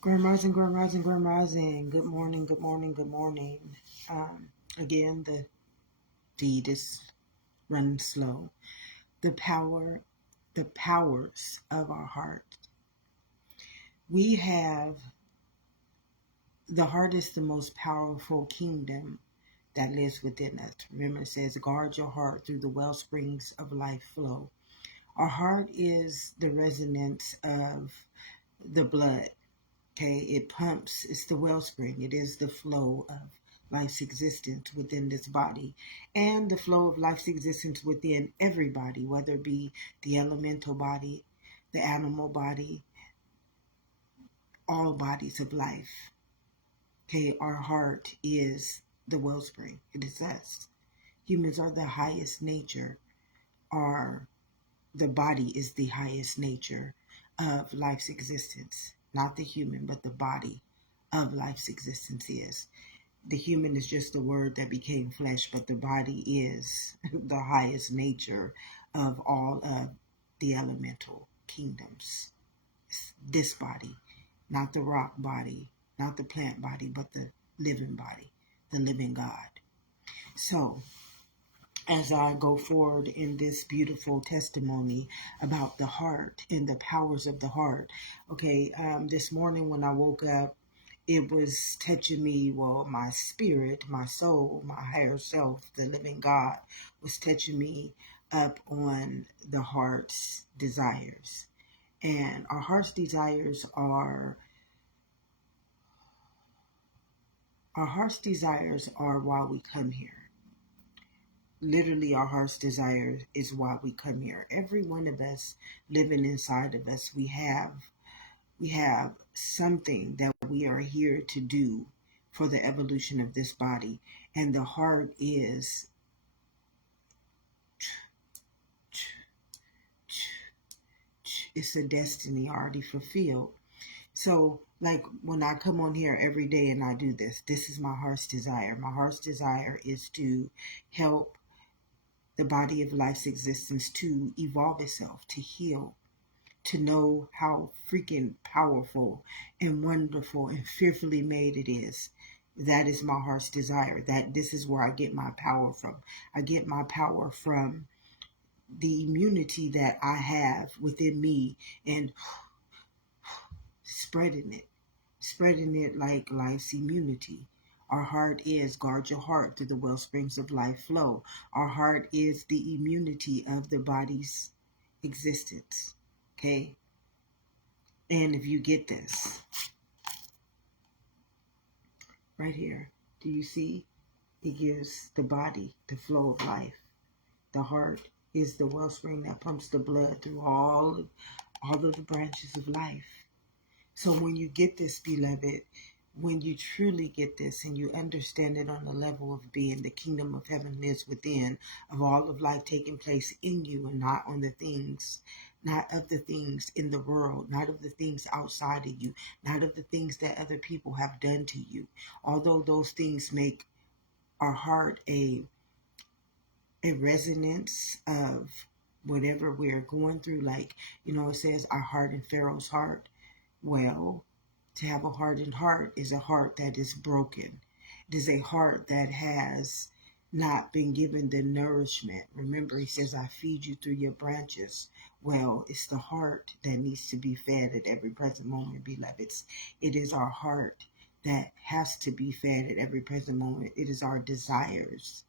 Grand Rising, Grand Rising, Grand Rising. Good morning, good morning, good morning. Again, the deed is running slow. The powers of our heart. We have the heart is the most powerful kingdom that lives within us. Remember, it says, guard your heart through the well springs of life flow. Our heart is the resonance of the blood. Okay, it pumps, it's the wellspring, it is the flow of life's existence within this body and the flow of life's existence within everybody, whether it be the elemental body, the animal body, all bodies of life. Okay, our heart is the wellspring, it is us. Humans are the highest nature, our the body is the highest nature of life's existence. Not the human, but the body of life's existence is. The human is just the word that became flesh, but the body is the highest nature of all of the elemental kingdoms. It's this body, not the rock body, not the plant body, but the living body, the living God. So, as I go forward in this beautiful testimony about the heart and the powers of the heart. Okay, this morning when I woke up, it was touching me. Well, my spirit, my soul, my higher self, the living God, was touching me up on the heart's desires. And our heart's desires are why we come here. Literally, our heart's desire is why we come here. Every one of us living inside of us, we have something that we are here to do for the evolution of this body. And the heart is it's a destiny already fulfilled. So, like when I come on here every day and I do this is my heart's desire. My heart's desire is to help the body of life's existence to evolve itself, to heal, to know how freaking powerful and wonderful and fearfully made it is. That is my heart's desire. That this is where I get my power from. I get my power from the immunity that I have within me and spreading it like life's immunity. Our heart is, guard your heart through the well springs of life flow. Our heart is the immunity of the body's existence. Okay? And if you get this, right here, do you see? It gives the body the flow of life. The heart is the wellspring that pumps the blood through all of the branches of life. So when you get this, beloved, when you truly get this and you understand it on the level of being, the kingdom of heaven lives within, of all of life taking place in you and not on the things, not of the things in the world, not of the things outside of you, not of the things that other people have done to you. Although those things make our heart a resonance of whatever we're going through, like, it says our heart and Pharaoh's heart. Well, to have a hardened heart is a heart that is broken. It is a heart that has not been given the nourishment. Remember, he says, I feed you through your branches. Well, it's the heart that needs to be fed at every present moment, beloveds. It is our heart that has to be fed at every present moment. It is our desires.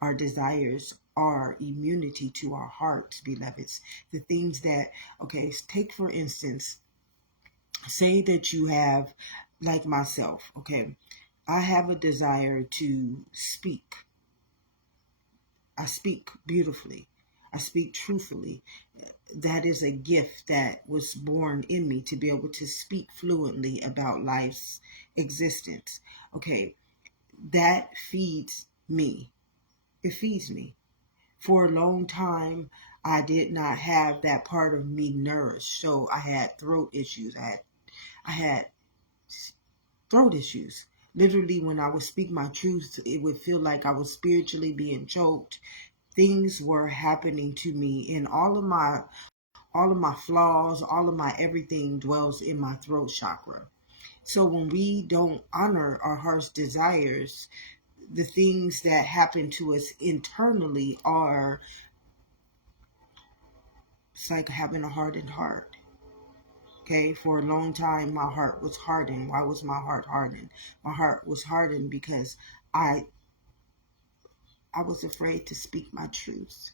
Our desires are immunity to our hearts, beloveds. The things that, okay, take for instance, say that you have, like myself, okay, I have a desire to speak. I speak beautifully. I speak truthfully. That is a gift that was born in me to be able to speak fluently about life's existence. Okay, that feeds me. It feeds me. For a long time, I did not have that part of me nourished. So I had throat issues. I had throat issues. Literally, when I would speak my truth, it would feel like I was spiritually being choked. Things were happening to me, and all of my flaws, all of my everything dwells in my throat chakra. So when we don't honor our heart's desires, the things that happen to us internally are, it's like having a hardened heart. Okay, for a long time, my heart was hardened. Why was my heart hardened? My heart was hardened because I I was afraid to speak my truth.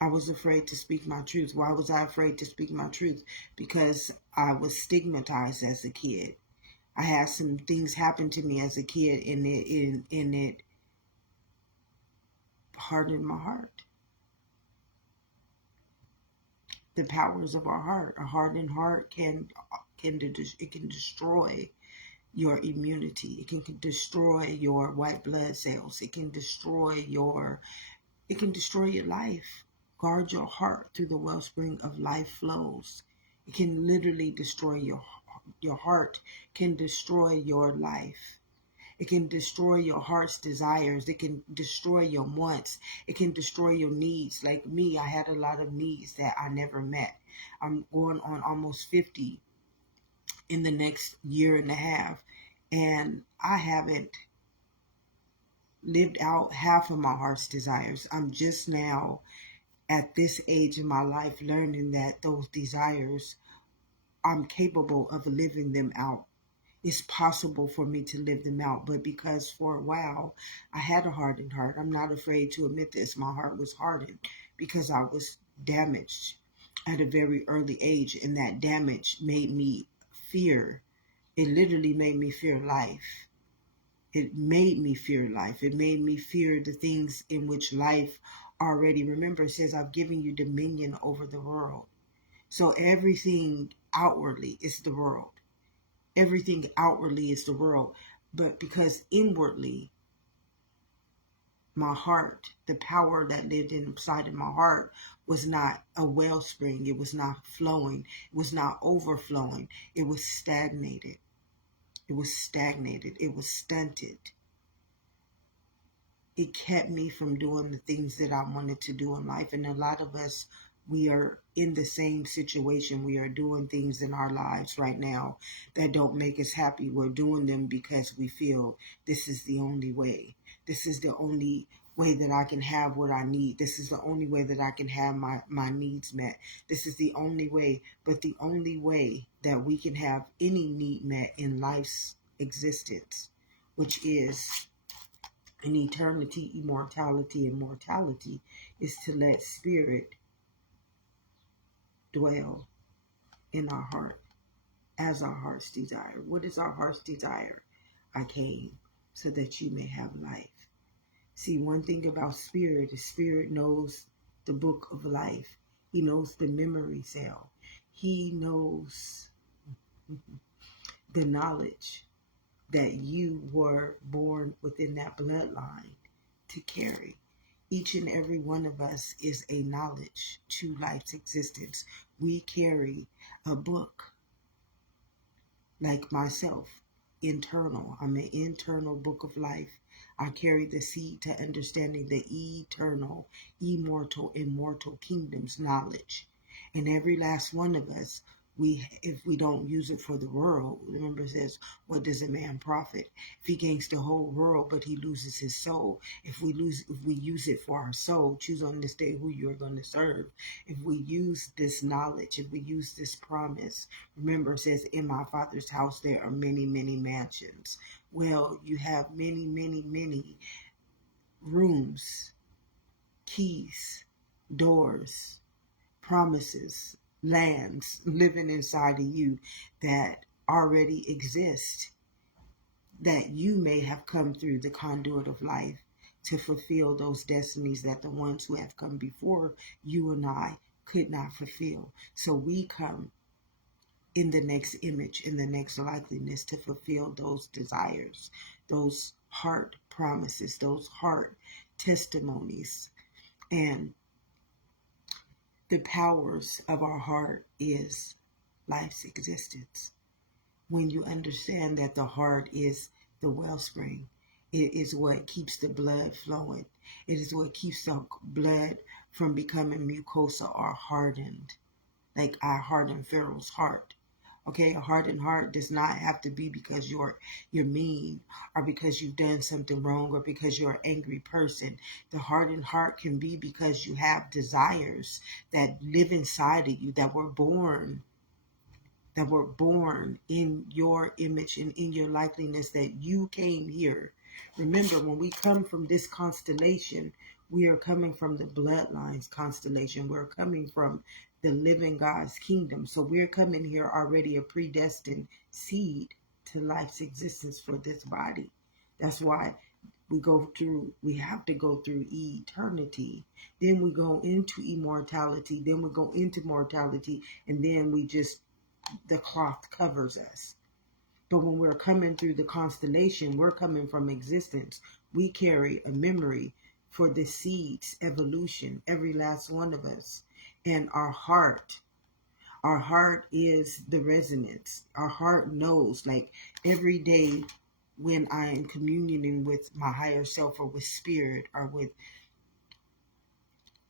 I was afraid to speak my truth. Why was I afraid to speak my truth? Because I was stigmatized as a kid. I had some things happen to me as a kid, and it hardened my heart. The powers of our heart. A hardened heart can destroy your immunity. It can destroy your white blood cells. It can destroy your life. Guard your heart, through the wellspring of life flows. It can literally destroy your heart, can destroy your life. It can destroy your heart's desires. It can destroy your wants. It can destroy your needs. Like me, I had a lot of needs that I never met. I'm going on almost 50 in the next year and a half, and I haven't lived out half of my heart's desires. I'm just now at this age in my life learning that those desires, I'm capable of living them out. It's possible for me to live them out, but because for a while I had a hardened heart, I'm not afraid to admit this. My heart was hardened because I was damaged at a very early age, and that damage made me fear. It literally made me fear life. It made me fear life. It made me fear the things in which life already, remember, it says, I've given you dominion over the world. So everything outwardly is the world. Everything outwardly is the world. But because inwardly, my heart, the power that lived inside of my heart was not a wellspring. It was not flowing. It was not overflowing. It was stagnated. It was stagnated. It was stunted. It kept me from doing the things that I wanted to do in life. And a lot of us, we are in the same situation. We are doing things in our lives right now that don't make us happy. We're doing them because we feel this is the only way. This is the only way that I can have what I need. This is the only way that I can have my needs met. This is the only way. But the only way that we can have any need met in life's existence, which is in eternity, immortality, and mortality, is to let spirit dwell in our heart as our heart's desire. What is our heart's desire? I came so that you may have life. See, one thing about spirit is spirit knows the book of life. He knows the memory cell. He knows the knowledge that you were born within that bloodline to carry. Each and every one of us is a knowledge to life's existence. We carry a book, like myself, internal. I'm an internal book of life. I carry the seed to understanding the eternal, immortal, immortal kingdom's knowledge. And every last one of us, if we don't use it for the world, remember it says, what does a man profit if he gains the whole world but he loses his soul? If we use it for our soul, choose on this day who you're going to serve. If we use this knowledge, if we use this promise, remember it says, in my Father's house there are many, many mansions. Well, you have many, many, many rooms, keys, doors, promises, lands living inside of you that already exist, that you may have come through the conduit of life to fulfill those destinies that the ones who have come before you and I could not fulfill. So we come in the next image, in the next likeliness, to fulfill those desires, those heart promises, those heart testimonies. And the powers of our heart is life's existence. When you understand that the heart is the wellspring, it is what keeps the blood flowing. It is what keeps the blood from becoming mucosa or hardened, like I hardened Pharaoh's heart. Okay, a hardened heart does not have to be because you're mean, or because you've done something wrong, or because you're an angry person. The hardened heart can be because you have desires that live inside of you, that were born in your image and in your likeness, that you came here. Remember, when we come from this constellation, we are coming from the bloodlines constellation. We're coming from the living God's kingdom. So we're coming here already a predestined seed to life's existence for this body. That's why we have to go through eternity. Then we go into immortality. Then we go into mortality. And then the cloth covers us. But when we're coming through the constellation, we're coming from existence. We carry a memory for the seed's evolution, every last one of us. And our heart is the resonance. Our heart knows, like every day when I am communing with my higher self, or with spirit, or with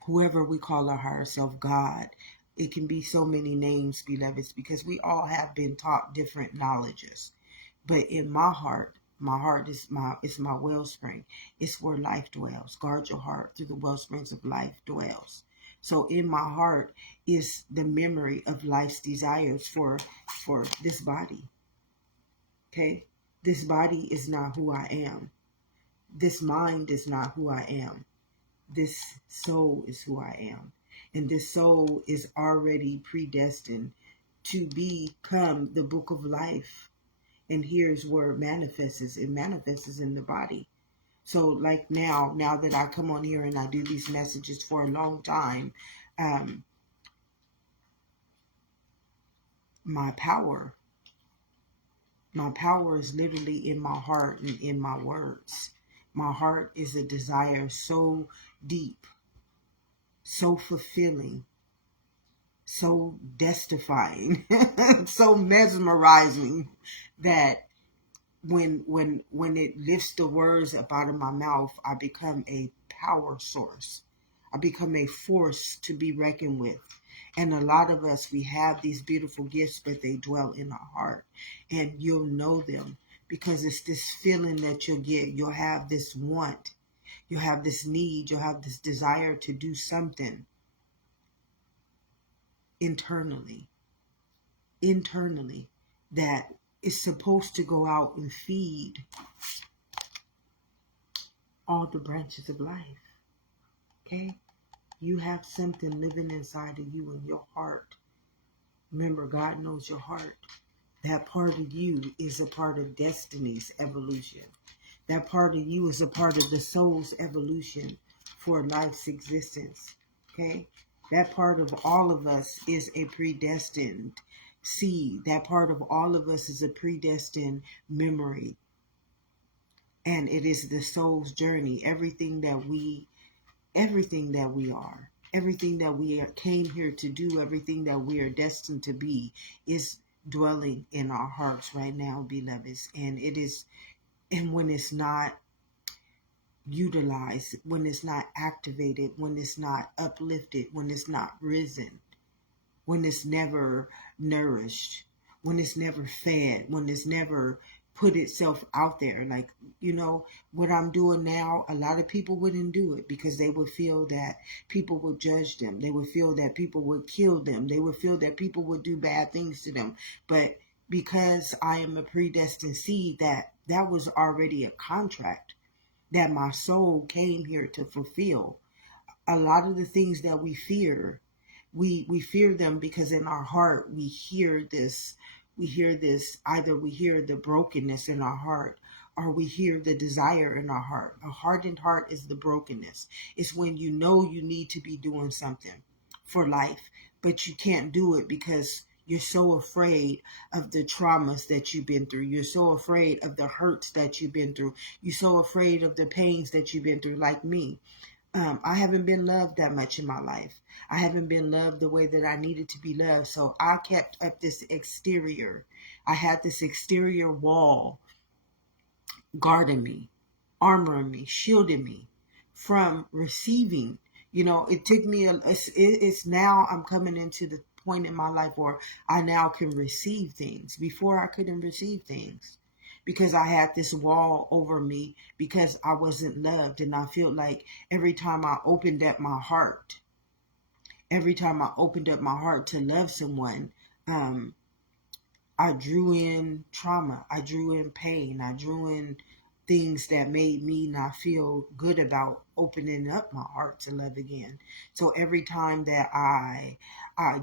whoever we call our higher self, God. It can be so many names, beloveds, because we all have been taught different knowledges. But in my heart is my wellspring. It's where life dwells. Guard your heart, through the wellsprings of life dwells. So in my heart is the memory of life's desires for this body. Okay? This body is not who I am. This mind is not who I am. This soul is who I am. And this soul is already predestined to become the book of life. And here's where it manifests. It manifests in the body. So like now that I come on here and I do these messages for a long time, my power is literally in my heart and in my words. My heart is a desire so deep, so fulfilling, so death-defying, so mesmerizing, that when it lifts the words up out of my mouth, I become a power source. I become a force to be reckoned with. And a lot of us, we have these beautiful gifts, but they dwell in our heart. And you'll know them because it's this feeling that you'll get. You'll have this want. You'll have this need. You'll have this desire to do something internally that is supposed to go out and feed all the branches of life. Okay? You have something living inside of you in your heart. Remember, God knows your heart. That part of you is a part of destiny's evolution. That part of you is a part of the soul's evolution for life's existence. Okay? That part of all of us is a predestined seed. That part of all of us is a predestined memory. And it is the soul's journey. Everything that we are, everything that we came here to do, everything that we are destined to be is dwelling in our hearts right now, beloveds. And when it's not utilized, when it's not activated, when it's not uplifted, when it's not risen, when it's never nourished, when it's never fed, when it's never put itself out there. Like, what I'm doing now, a lot of people wouldn't do it because they would feel that people would judge them. They would feel that people would kill them. They would feel that people would do bad things to them. But because I am a predestined seed, that was already a contract that my soul came here to fulfill. A lot of the things that we fear, we fear them because in our heart we hear this, either we hear the brokenness in our heart, or we hear the desire in our heart. A hardened heart is the brokenness. It's when you know you need to be doing something for life, but you can't do it because you're so afraid of the traumas that you've been through. You're so afraid of the hurts that you've been through. You're so afraid of the pains that you've been through, like me. I haven't been loved that much in my life. I haven't been loved the way that I needed to be loved. So I kept up this exterior. I had this exterior wall guarding me, armoring me, shielding me from receiving. It took me, it's now I'm coming into the point in my life where I now can receive things. Before I couldn't receive things because I had this wall over me because I wasn't loved. And I feel like every time I opened up my heart, to love someone, um, I drew in trauma. I drew in pain. I drew in things that made me not feel good about opening up my heart to love again. So every time that I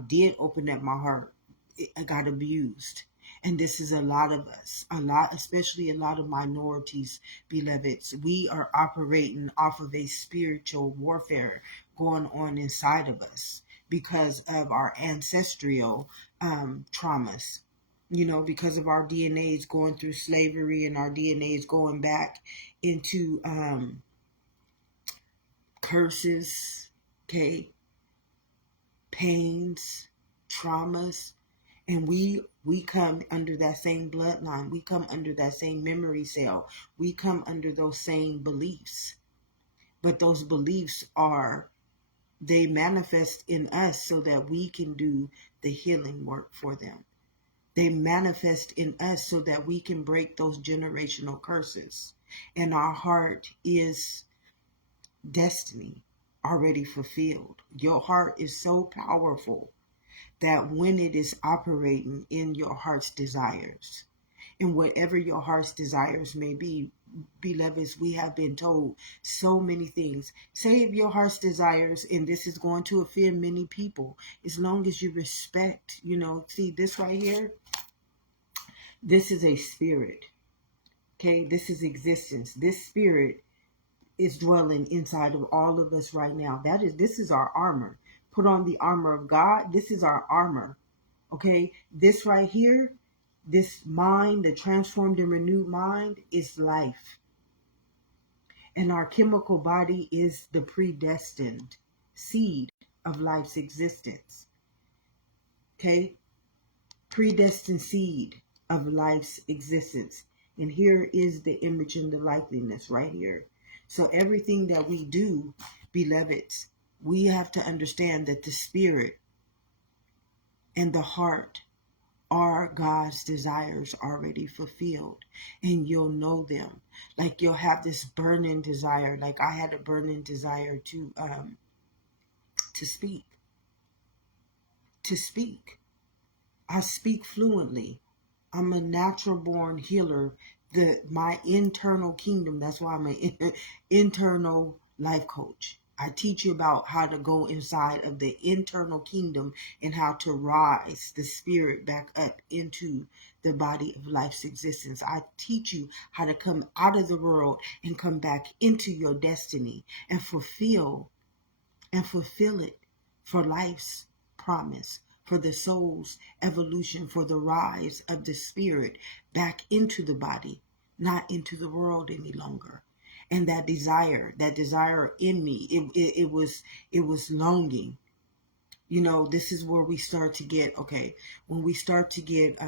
did open up my heart, I got abused. And this is a lot of us, especially a lot of minorities, beloveds. We are operating off of a spiritual warfare going on inside of us because of our ancestral traumas, because of our DNAs going through slavery and our DNAs going back into curses, okay, pains, traumas, and we come under that same bloodline. We come under that same memory cell. We come under those same beliefs. But those beliefs they manifest in us so that we can do the healing work for them. They manifest in us so that we can break those generational curses. And our heart is destiny already fulfilled. Your heart is so powerful that when it is operating in your heart's desires, and whatever your heart's desires may be, beloveds, we have been told so many things. Save your heart's desires, and this is going to offend many people, as long as you respect, see this right here. This is a spirit, okay? This is existence. This spirit is dwelling inside of all of us right now. This is our armor. Put on the armor of God. This is our armor, okay? This right here, this mind, the transformed and renewed mind, is life. And our chemical body is the predestined seed of life's existence, okay? Predestined seed of life's existence. And here is the image and the likeness right here. So everything that we do, beloveds, we have to understand that the spirit and the heart are God's desires already fulfilled. And you'll know them. Like you'll have this burning desire. Like I had a burning desire to speak. To speak. I speak fluently. I'm a natural born healer. My internal kingdom, that's why I'm an internal life coach. I teach you about how to go inside of the internal kingdom and how to rise the spirit back up into the body of life's existence. I teach you how to come out of the world and come back into your destiny and fulfill it for life's promise, for the soul's evolution, for the rise of the spirit back into the body, not into the world any longer. And that desire in me, it was longing. This is where we start to get, when we start to get,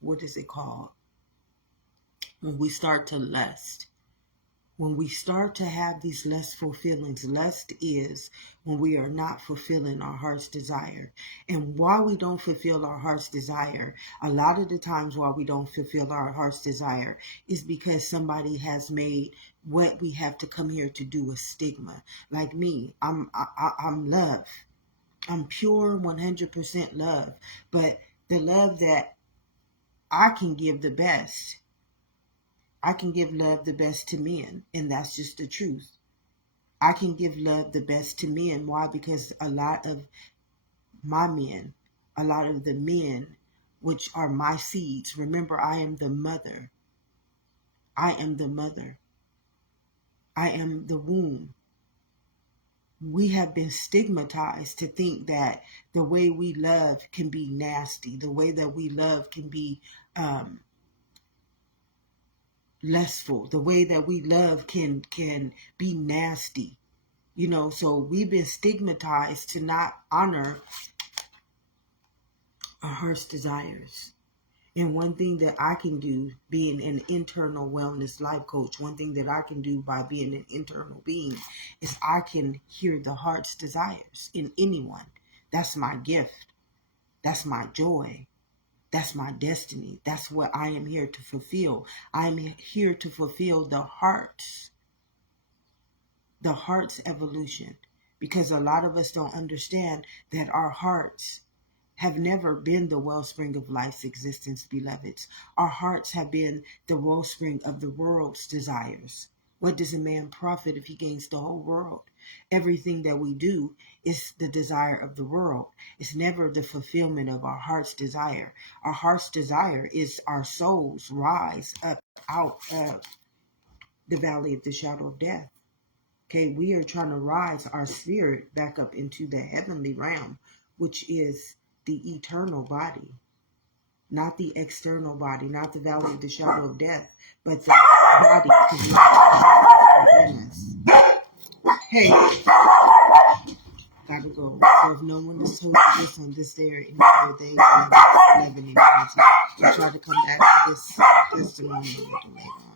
what is it called? When we start to lust. When we start to have these lustful feelings, lust is when we are not fulfilling our heart's desire. And why we don't fulfill our heart's desire, a lot of the times why we don't fulfill our heart's desire is because somebody has made what we have to come here to do a stigma. Like me, I'm love. I'm pure 100% love. But the love that I can give the best, I can give love the best to men, and that's just the truth. I can give love the best to men. Why? Because a lot of the men, which are my seeds, remember, I am the mother. I am the mother. I am the womb. We have been stigmatized to think that the way we love can be nasty. The way that we love can be lustful. The way that we love can be nasty. So we've been stigmatized to not honor our heart's desires. And one thing that I can do, being an internal wellness life coach, one thing that I can do by being an internal being is I can hear the heart's desires in anyone. That's my gift. That's my joy. That's my destiny. That's what I am here to fulfill. I am here to fulfill the heart's evolution. Because a lot of us don't understand that our hearts have never been the wellspring of life's existence, beloveds. Our hearts have been the wellspring of the world's desires. What does a man profit if he gains the whole world? Everything that we do is the desire of the world. It's never the fulfillment of our heart's desire. Our heart's desire is our souls rise up out of the valley of the shadow of death. Okay, we are trying to rise our spirit back up into the heavenly realm, which is the eternal body, not the external body, not the valley of the shadow of death, but the body is within us. Hey, gotta go. So if no one has told you this on this day or any other day, 11 and 20, I'll try to come back to this testimony a little later on.